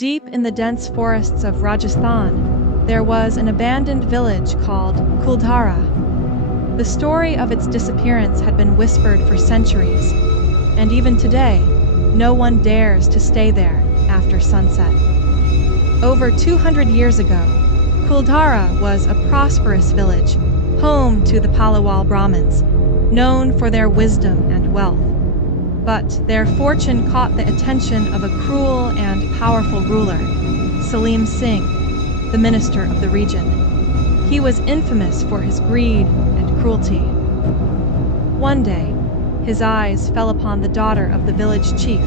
Deep in the dense forests of Rajasthan, there was an abandoned village called Kuldhara. The story of its disappearance had been whispered for centuries, and even today, no one dares to stay there after sunset. Over 200 years ago, Kuldhara was a prosperous village, home to the Paliwal Brahmins, known for their wisdom and wealth. But their fortune caught the attention of a cruel and powerful ruler, Salim Singh, the minister of the region. He was infamous for his greed and cruelty. One day, his eyes fell upon the daughter of the village chief,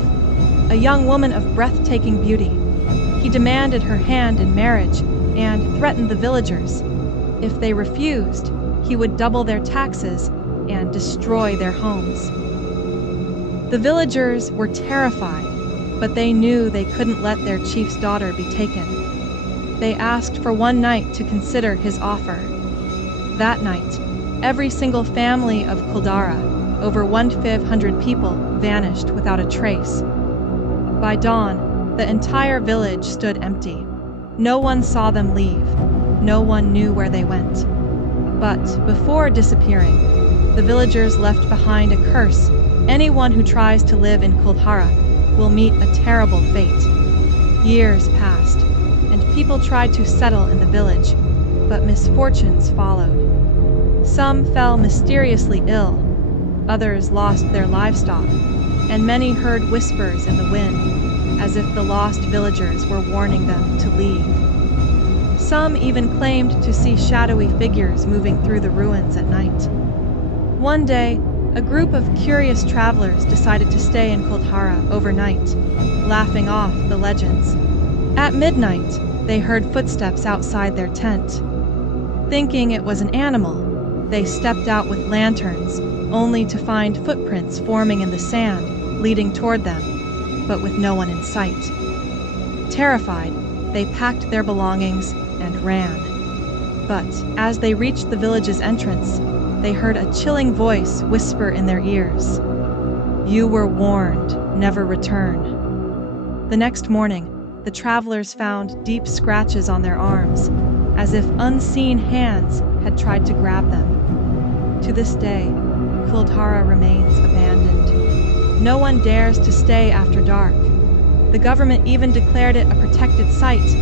a young woman of breathtaking beauty. He demanded her hand in marriage and threatened the villagers. If they refused, he would double their taxes and destroy their homes. The villagers were terrified, but they knew they couldn't let their chief's daughter be taken. They asked for one night to consider his offer. That night, every single family of Kuldhara, over 1,500 people, vanished without a trace. By dawn, the entire village stood empty. No one saw them leave. No one knew where they went. But before disappearing, the villagers left behind a curse. Anyone who tries to live in Kuldhara will meet a terrible fate. Years passed, and people tried to settle in the village, but misfortunes followed. Some fell mysteriously ill, others lost their livestock, and many heard whispers in the wind, as if the lost villagers were warning them to leave. Some even claimed to see shadowy figures moving through the ruins at night. One day, a group of curious travelers decided to stay in Kuldhara overnight, laughing off the legends. At midnight, they heard footsteps outside their tent. Thinking it was an animal, they stepped out with lanterns, only to find footprints forming in the sand, leading toward them, but with no one in sight. Terrified, they packed their belongings and ran. But as they reached the village's entrance, they heard a chilling voice whisper in their ears, "You were warned, never return." The next morning, the travelers found deep scratches on their arms, as if unseen hands had tried to grab them. To this day, Kuldhara remains abandoned. No one dares to stay after dark. The government even declared it a protected site,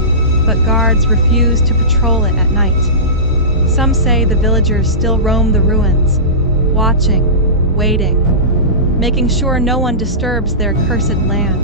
but guards refuse to patrol it at night. Some say the villagers still roam the ruins, watching, waiting, making sure no one disturbs their cursed land.